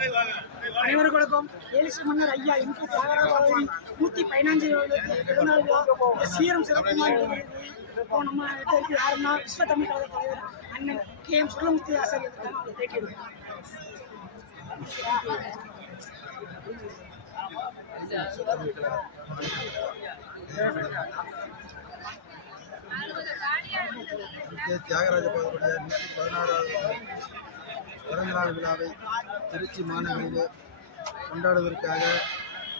அனைவருக்கும் வணக்கம். ஏலிசி மன்னர் ஐயா எம்பி தியாகராஜன் 115 பிறந்தநாள் விழா சீரம் சிறப்புமாக இப்போ நம்ம இருக்கு யாருன்னா விஸ்வ தமிழ் கழக தலைவர் அண்ணன் KM சுடலமுத்து ஆசிரியர் அவங்க பேட்டி எடுக்கிறோம். தியாகராஜ பாதபடியார் 116வது பிறந்தநாள் விழாவை திருச்சி மாநகரிலே கொண்டாடுவதற்காக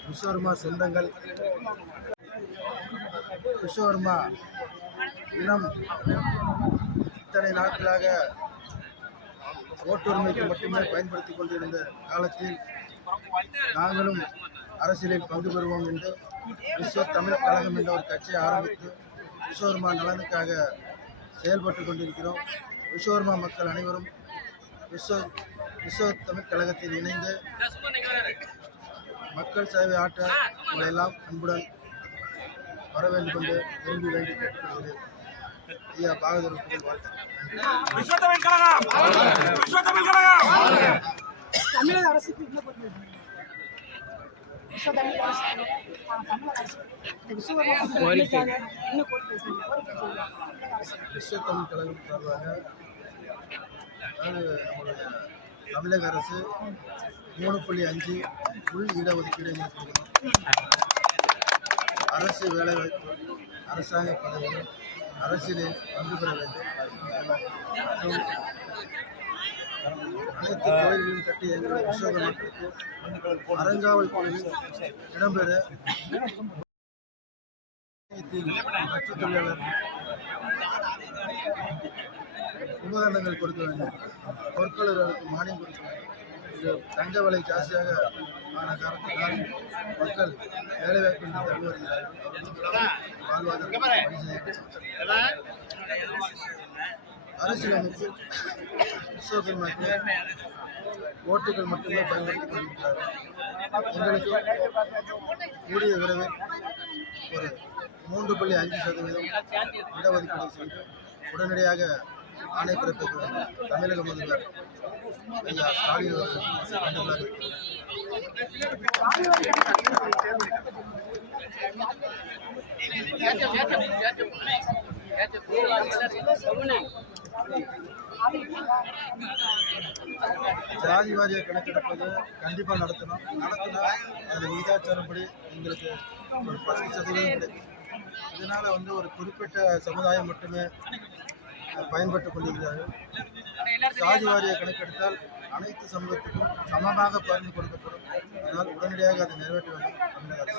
விஸ்வகர்மா சொந்தங்கள் விஸ்வகர்மா இனம் இத்தனை நாட்களாக ஓட்டுரிமைக்கு மட்டுமே பயன்படுத்தி கொண்டிருந்த காலத்தில் நாங்களும் அரசியலில் பங்கு பெறுவோம் என்று விஸ்வ தமிழ் கழகம் என்ற ஒரு கட்சியை ஆரம்பித்து விஸ்வகர்மா நலனுக்காக செயல்பட்டு கொண்டிருக்கிறோம். விஸ்வகர்மா மக்கள் அனைவரும் விஸ்வ தமிழ் கழகத்தில் இணைந்து மக்கள் சேவை ஆற்ற உங்களை எல்லாம் அன்புடன் வர வேண்டும் என்று விரும்பி வேண்டி கேட்டுக்கொள்கிறேன். ஐயா பாகதூருக்கு தமிழக அரசுக்கு விஸ்வ தமிழ் கழகம் சார்பாக நம்முடைய தமிழக அரசு 3.5 உள் இடஒதுக்கீடு அரசு வேலைவாய்ப்பு அரசாங்க பதவிகள் அரசியலில் பங்கு பெற வேண்டும் மற்றும் அனைத்து கோயில்களையும் கட்டி எங்களுடைய விஸ்வகர்மா மக்களுக்கு அறங்காவல் குழுவில் இடம்பெற கட்சி தொழிலாளர் உபகரணங்கள் கொடுக்க வேண்டும், பொற்கொள்ளர்களுக்கு மானியம் கொடுக்க வேண்டும். இது தங்க விலை ஜாஸ்தியாக ஆன காரணத்தினால் மக்கள் வேலைவாய்ப்பின்றி தள்ளி வருகிறார்கள். அரசியலமைப்பு விஸ்வகர்மாக்கு ஓட்டுகள் மட்டுமே பயன்படுத்திக் கொண்டிருக்கிறார்கள். எங்களுக்கு கூடிய விரைவில் ஒரு 3.5% இடஒதுக்கீடு செய்து உடனடியாக ஆணை பிறப்பிக்க வேண்டும். தமிழக முதல்வர் ஐயா ஸ்டாலின் அவர்கள் ஜாதி வாரிய கணக்கெடுப்பது கண்டிப்பாக நடத்தினா அது விகிதாச்சாரப்படி எங்களுக்கு ஒரு 10% கிடைக்கும். இதனால் ஒரு குறிப்பிட்ட சமுதாயம் மட்டுமே பயன்பட்டுக் கொண்டிருக்கிறார்கள். சாதி வாரிய கணக்கெடுத்தால் அனைத்து சமூகத்துக்கும் சமமாக பகிர்ந்து கொடுக்கப்படும். அதனால் உடனடியாக அதை நிறைவேற்ற வேண்டும் தமிழக அரசு.